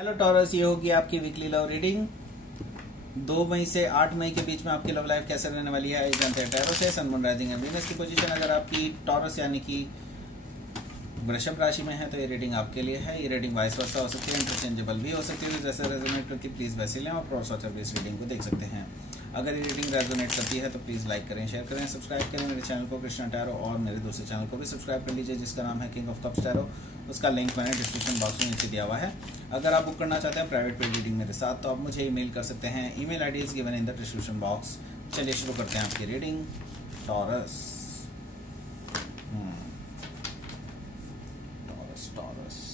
Hello taurus, ये होगी आपकी वीकली लव रीडिंग 2 मई से 8 मई के बीच में। आपकी लव लाइफ कैसे रहने वाली है जानते हैं टैरो से। सन, मून, राइजिंग एंड वीनस की पोजीशन अगर आपकी टॉरस यानी कि वृषभ राशि में है तो ये रीडिंग आपके लिए है। ये रीडिंग वाइस वर्सा हो सकती है, इंटरचेंजेबल भी हो सकती है। जैसे रेजोनेट करती है प्लीज वैसे लें और क्रॉस वॉचर भी इस रीडिंग को देख सकते हैं। अगर ये रीडिंग रेजोनेट करती है तो प्लीज़ लाइक करें, शेयर करें, सब्सक्राइब करें मेरे चैनल को कृष्णा टैरो, और मेरे दूसरे चैनल को भी सब्सक्राइब कर लीजिए जिसका नाम है किंग ऑफ कप्स टैरो। उसका लिंक मैंने डिस्क्रिप्शन बॉक्स में नीचे दिया हुआ है। अगर आप बुक करना चाहते हैं प्राइवेट पेड रीडिंग मेरे साथ तो आप मुझे ईमेल कर सकते हैं। Email ID is given in the description box. चलिए शुरू करते हैं आपकी रीडिंग। टॉरस टॉरस टॉरस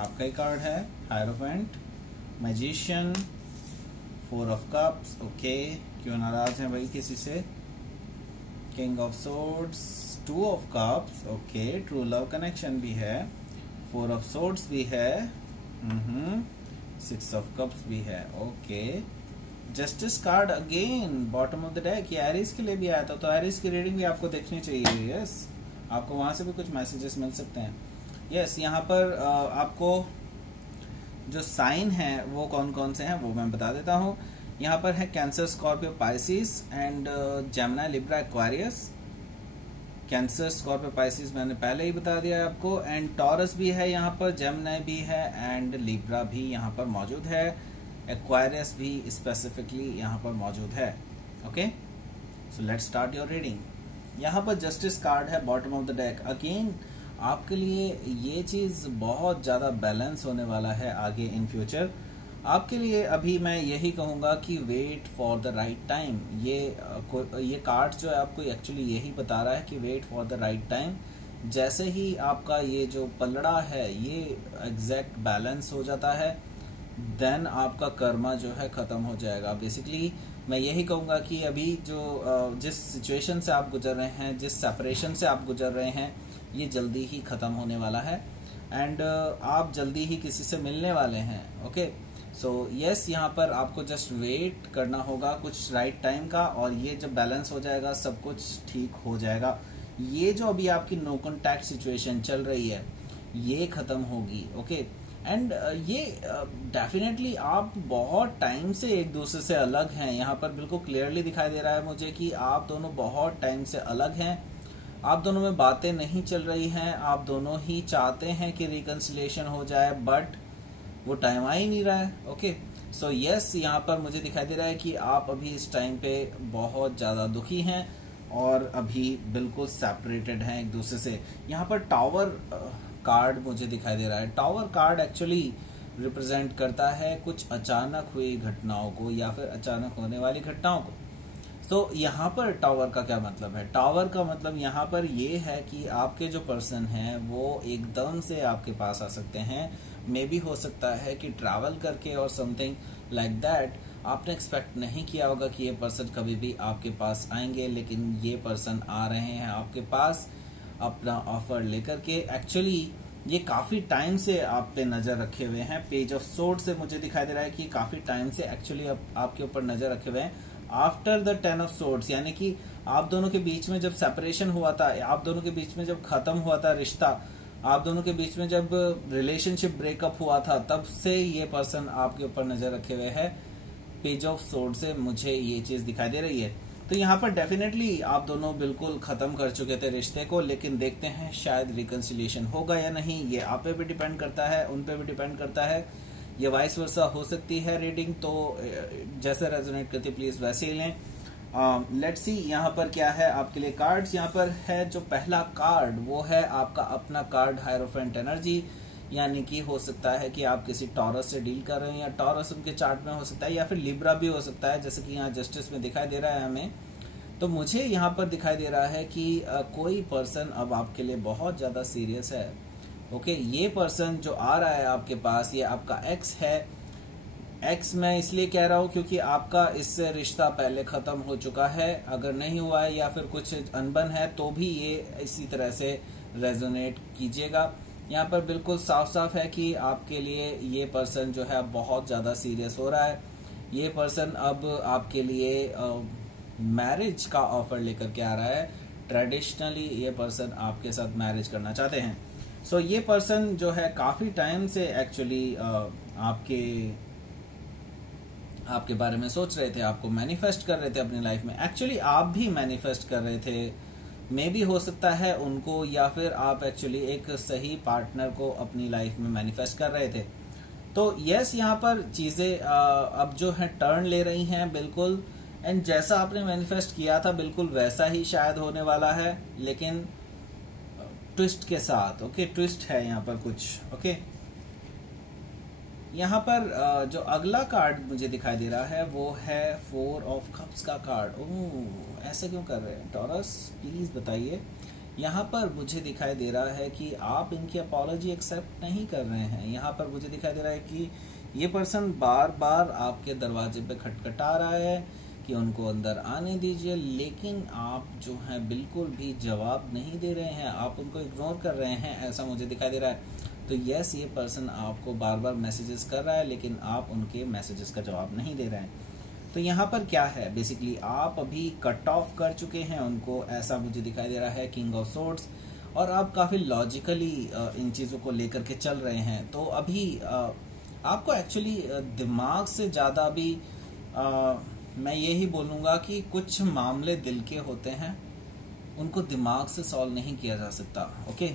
आपका ही कार्ड है hierophant, magician, 4 of cups. Okay, क्यों नाराज हैं भाई किसी से। King of swords, 2 of cups. Okay, true love connection भी है, 4 ऑफ सोर्ड्स भी है, 6 ऑफ कप्स भी है। Okay, justice card again bottom of the deck. ये एरिस के लिए भी आया था तो एरिस की रीडिंग भी आपको देखनी चाहिए। यस, आपको वहां से भी कुछ मैसेजेस मिल सकते हैं। यस, यहाँ पर आपको जो साइन है वो कौन कौन से हैं वो मैं बता देता हूँ। यहाँ पर है cancer, Scorpio, Pisces and Gemini, Libra, Aquarius. Cancer, Scorpio, Pisces मैंने पहले ही बता दिया है आपको। एंड टॉरस भी है यहाँ पर, जेमिनी भी है एंड लिब्रा भी यहाँ पर मौजूद है। एक्वारियस भी स्पेसिफिकली यहाँ पर मौजूद है। Okay, so let's start your reading. यहाँ पर जस्टिस कार्ड है bottom of the deck. Again आपके लिए ये चीज़ बहुत ज़्यादा बैलेंस होने वाला है आगे इन फ्यूचर। आपके लिए अभी मैं यही कहूँगा कि wait for the right time. ये कार्ड जो है आपको एक्चुअली यही बता रहा है कि wait for the right time. जैसे ही आपका ये जो पलड़ा है ये एग्जैक्ट बैलेंस हो जाता है देन आपका कर्मा जो है ख़त्म हो जाएगा। बेसिकली मैं यही कहूँगा कि अभी जो जिस सिचुएशन से आप गुजर रहे हैं, जिस सेपरेशन से आप गुजर रहे हैं, ये जल्दी ही ख़त्म होने वाला है एंड आप जल्दी ही किसी से मिलने वाले हैं। ओके, सो यस, यहाँ पर आपको जस्ट वेट करना होगा कुछ राइट टाइम का और ये जब बैलेंस हो जाएगा सब कुछ ठीक हो जाएगा। ये जो अभी आपकी नो कॉन्टैक्ट सिचुएशन चल रही है ये ख़त्म होगी। ओके, एंड ये डेफिनेटली आप बहुत टाइम से एक दूसरे से अलग हैं। यहाँ पर बिल्कुल क्लियरली दिखाई दे रहा है मुझे कि आप दोनों बहुत टाइम से अलग हैं। आप दोनों में बातें नहीं चल रही हैं। आप दोनों ही चाहते हैं कि रिकंसिलिएशन हो जाए बट वो टाइम आ ही नहीं रहा है। ओके, सो यस, यहाँ पर मुझे दिखाई दे रहा है कि आप अभी इस टाइम पे बहुत ज़्यादा दुखी हैं और अभी बिल्कुल सेपरेटेड हैं एक दूसरे से। यहाँ पर टावर कार्ड मुझे दिखाई दे रहा है। टावर कार्ड एक्चुअली रिप्रेजेंट करता है कुछ अचानक हुई घटनाओं को या फिर अचानक होने वाली घटनाओं को। तो यहाँ पर टावर का क्या मतलब है? टावर का मतलब यहाँ पर ये है कि आपके जो पर्सन हैं वो एकदम से आपके पास आ सकते हैं। मे बी हो सकता है कि ट्रैवल करके और समथिंग लाइक दैट। आपने एक्सपेक्ट नहीं किया होगा कि ये पर्सन कभी भी आपके पास आएंगे, लेकिन ये पर्सन आ रहे हैं आपके पास अपना ऑफर लेकर के। एक्चुअली ये काफ़ी टाइम से आप पे नज़र रखे हुए हैं। पेज ऑफ सोर्ड से मुझे दिखाई दे रहा है कि काफ़ी टाइम से एक्चुअली आपके ऊपर नज़र रखे हुए हैं। आफ्टर द 10 ऑफ सोर्ड्स, यानी कि आप दोनों के बीच में जब सेपरेशन हुआ था, आप दोनों के बीच में जब खत्म हुआ था रिश्ता, आप दोनों के बीच में जब रिलेशनशिप ब्रेकअप हुआ था, तब से ये पर्सन आपके ऊपर नजर रखे हुए है। पेज ऑफ सोर्ड से मुझे ये चीज दिखाई दे रही है। तो यहाँ पर डेफिनेटली आप दोनों बिल्कुल खत्म कर चुके थे रिश्ते को, लेकिन देखते हैं शायद रिकंसिलिएशन होगा या नहीं। ये आप पे भी डिपेंड करता है, उन पे भी डिपेंड करता है। ये वाइस वर्सा हो सकती है रीडिंग, तो जैसे रेजोनेट करती प्लीज वैसे ही लें। लेट्स सी यहाँ पर क्या है आपके लिए कार्ड्स। यहाँ पर है जो पहला कार्ड वो है आपका अपना कार्ड हायरोफेंट एनर्जी, यानी कि हो सकता है कि आप किसी टॉरस से डील कर रहे हैं या टॉरस उनके चार्ट में हो सकता है या फिर लिब्रा भी हो सकता है, जैसे कि यहाँ जस्टिस में दिखाई दे रहा है हमें। तो मुझे यहाँ पर दिखाई दे रहा है कि कोई पर्सन अब आपके लिए बहुत ज़्यादा सीरियस है। ओके, ये पर्सन जो आ रहा है आपके पास ये आपका एक्स है। एक्स मैं इसलिए कह रहा हूँ क्योंकि आपका इससे रिश्ता पहले ख़त्म हो चुका है। अगर नहीं हुआ है या फिर कुछ अनबन है तो भी ये इसी तरह से रेजोनेट कीजिएगा। यहाँ पर बिल्कुल साफ साफ है कि आपके लिए ये पर्सन जो है बहुत ज़्यादा सीरियस हो रहा है। ये पर्सन अब आपके लिए मैरिज का ऑफर लेकर के आ रहा है। ट्रेडिशनली ये पर्सन आपके साथ मैरिज करना चाहते हैं। सो ये पर्सन जो है काफ़ी टाइम से एक्चुअली आपके बारे में सोच रहे थे, आपको मैनिफेस्ट कर रहे थे अपनी लाइफ में। एक्चुअली आप भी मैनिफेस्ट कर रहे थे, मे भी हो सकता है उनको, या फिर आप एक्चुअली एक सही पार्टनर को अपनी लाइफ में मैनिफेस्ट कर रहे थे। तो यस, यहाँ पर चीज़ें अब जो है टर्न ले रही हैं बिल्कुल, एंड जैसा आपने मैनिफेस्ट किया था बिल्कुल वैसा ही शायद होने वाला है, लेकिन ट्विस्ट के साथ। ओके, ट्विस्ट है यहाँ पर कुछ। ओके, यहाँ पर जो अगला कार्ड मुझे दिखाई दे रहा है वो है 4 ऑफ कप्स का कार्ड। ओह, ऐसा क्यों कर रहे हैं टॉरस, प्लीज बताइए। यहाँ पर मुझे दिखाई दे रहा है कि आप इनकी अपॉलॉजी एक्सेप्ट नहीं कर रहे हैं। यहाँ पर मुझे दिखाई दे रहा है कि ये पर्सन बार बार आपके दरवाजे पे खटखटा रहा है कि उनको अंदर आने दीजिए, लेकिन आप जो है बिल्कुल भी जवाब नहीं दे रहे हैं, आप उनको इग्नोर कर रहे हैं, ऐसा मुझे दिखाई दे रहा है। तो यस, ये पर्सन आपको बार बार मैसेजेस कर रहा है, लेकिन आप उनके मैसेजेस का जवाब नहीं दे रहे हैं। तो यहाँ पर क्या है, बेसिकली आप अभी कट ऑफ कर चुके हैं उनको, ऐसा मुझे दिखाई दे रहा है किंग ऑफ सोर्ड्स, और आप काफ़ी लॉजिकली इन चीज़ों को लेकर के चल रहे हैं। तो अभी आपको एक्चुअली दिमाग से ज़्यादा भी मैं यही बोलूँगा कि कुछ मामले दिल के होते हैं, उनको दिमाग से सॉल्व नहीं किया जा सकता। ओके,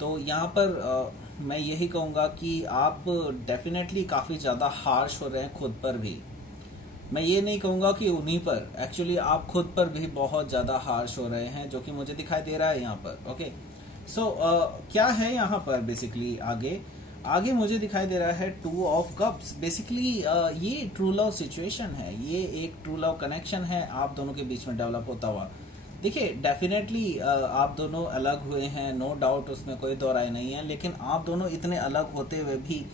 तो यहाँ पर मैं यही कहूँगा कि आप डेफिनेटली काफ़ी ज़्यादा हार्श हो रहे हैं खुद पर भी। मैं ये नहीं कहूँगा कि उन्हीं पर, एक्चुअली आप खुद पर भी बहुत ज़्यादा हार्श हो रहे हैं, जो कि मुझे दिखाई दे रहा है यहाँ पर। ओके, सो क्या है यहाँ पर बेसिकली आगे मुझे दिखाई दे रहा है 2 ऑफ कप्स। बेसिकली ये ट्रू लव सिचुएशन है, ये एक ट्रू लव कनेक्शन है आप दोनों के बीच में डेवलप होता हुआ। देखिए, डेफिनेटली आप दोनों अलग हुए हैं, नो डाउट, उसमें कोई दो राय नहीं है, लेकिन आप दोनों इतने अलग होते हुए भी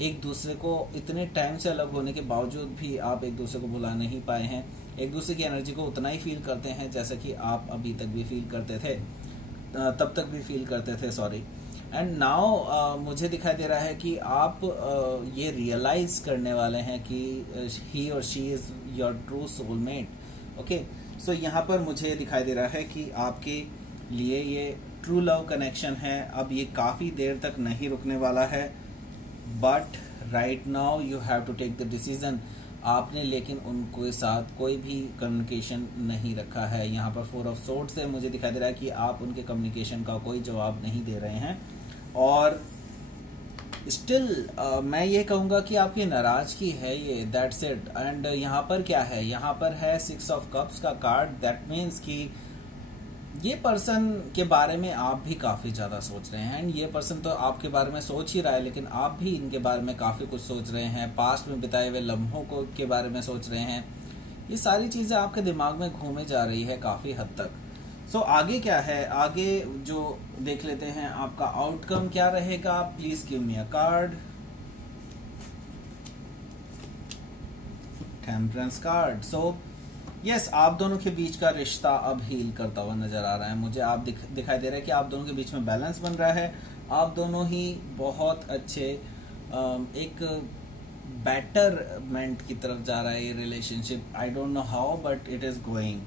एक दूसरे को, इतने टाइम से अलग होने के बावजूद भी आप एक दूसरे को भुला नहीं पाए हैं। एक दूसरे की एनर्जी को उतना ही फील करते हैं जैसा कि आप अभी तक भी फील करते थे, तब तक भी फील करते थे, सॉरी। एंड नाउ मुझे दिखाई दे रहा है कि आप ये रियलाइज करने वाले हैं कि ही और she is your true soulmate. Okay, so यहाँ पर मुझे दिखाई दे रहा है कि आपके लिए ये ट्रू लव कनेक्शन है। अब ये काफ़ी देर तक नहीं रुकने वाला है, but right now you have to take the decision. आपने लेकिन उनके साथ कोई भी कम्युनिकेशन नहीं रखा है। यहाँ पर 4 ऑफ सोर्ड्स से मुझे दिखाई दे रहा है कि आप उनके कम्युनिकेशन का कोई जवाब नहीं दे रहे हैं, और स्टिल मैं ये कहूँगा कि आपकी नाराजगी है ये, दैट्स इट। एंड यहाँ पर क्या है, यहाँ पर है 6 ऑफ कप्स का कार्ड। दैट मीन्स कि ये पर्सन के बारे में आप भी काफ़ी ज़्यादा सोच रहे हैं, एंड ये पर्सन तो आपके बारे में सोच ही रहा है, लेकिन आप भी इनके बारे में काफ़ी कुछ सोच रहे हैं, पास्ट में बिताए हुए लम्हों को के बारे में सोच रहे हैं। ये सारी चीज़ें आपके दिमाग में घूमे जा रही है काफ़ी हद तक। सो आगे क्या है, आगे जो देख लेते हैं आपका आउटकम क्या रहेगा। Please give me a card. Temperance card. So yes, आप दोनों के बीच का रिश्ता अब हील करता हुआ नजर आ रहा है मुझे। आप दिखाई दे रहा है कि आप दोनों के बीच में बैलेंस बन रहा है। आप दोनों ही बहुत अच्छे एक बेटरमेंट की तरफ जा रहा है ये relationship. I don't know how, but it is going.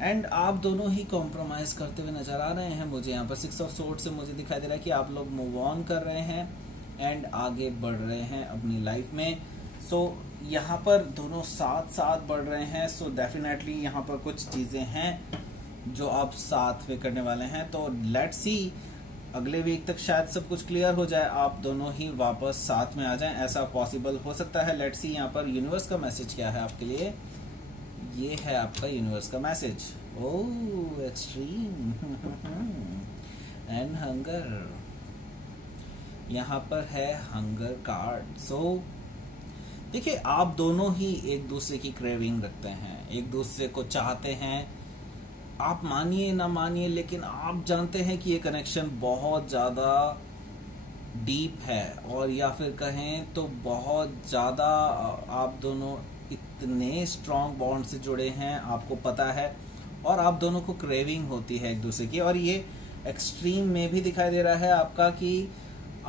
And आप दोनों ही कॉम्प्रोमाइज करते हुए नजर आ रहे हैं मुझे। यहाँ पर 6 ऑफ सोर्ड से मुझे दिखाई दे रहा है कि आप लोग मूव ऑन कर रहे हैं एंड आगे बढ़ रहे हैं अपनी लाइफ में। सो यहाँ पर दोनों साथ साथ बढ़ रहे हैं। सो डेफिनेटली यहाँ पर कुछ चीजें हैं जो आप साथ में करने वाले हैं। तो लेट्स सी, अगले वीक तक शायद सब कुछ क्लियर हो जाए, आप दोनों ही वापस साथ में आ जाएं, ऐसा पॉसिबल हो सकता है। लेट्स सी यहाँ पर यूनिवर्स का मैसेज क्या है आपके लिए। ये है आपका यूनिवर्स का message. Oh, extreme and hunger. यहाँ पर है हंगर कार्ड। सो देखिए, आप दोनों ही एक दूसरे की क्रेविंग रखते हैं, एक दूसरे को चाहते हैं। आप मानिए ना मानिए, लेकिन आप जानते हैं कि ये कनेक्शन बहुत ज़्यादा डीप है, और या फिर कहें तो बहुत ज़्यादा आप दोनों इतने स्ट्रॉन्ग बॉन्ड से जुड़े हैं, आपको पता है, और आप दोनों को क्रेविंग होती है एक दूसरे की। और ये एक्सट्रीम में भी दिखाई दे रहा है आपका कि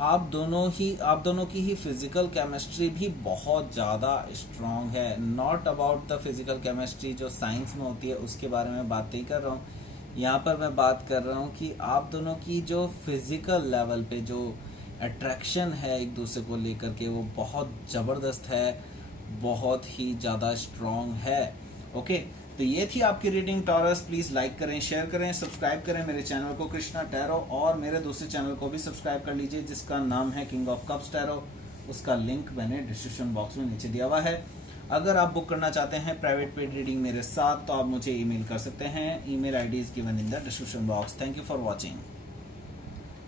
आप दोनों की ही फिजिकल केमिस्ट्री भी बहुत ज़्यादा स्ट्रांग है। Not about the physical chemistry जो साइंस में होती है उसके बारे में बात नहीं कर रहा हूँ, यहाँ पर मैं बात कर रहा हूँ कि आप दोनों की जो फिजिकल लेवल पे जो अट्रैक्शन है एक दूसरे को लेकर के वो बहुत ज़बरदस्त है, बहुत ही ज़्यादा स्ट्रांग है। ओके, तो ये थी आपकी रीडिंग टॉरस। प्लीज़ लाइक करें, शेयर करें, सब्सक्राइब करें मेरे चैनल को कृष्णा टैरो, और मेरे दूसरे चैनल को भी सब्सक्राइब कर लीजिए जिसका नाम है किंग ऑफ कप्स टैरो। उसका लिंक मैंने डिस्क्रिप्शन बॉक्स में नीचे दिया हुआ है। अगर आप बुक करना चाहते हैं प्राइवेट पेड रीडिंग मेरे साथ तो आप मुझे ईमेल कर सकते हैं। Email ID is given in the description box. Thank you for watching.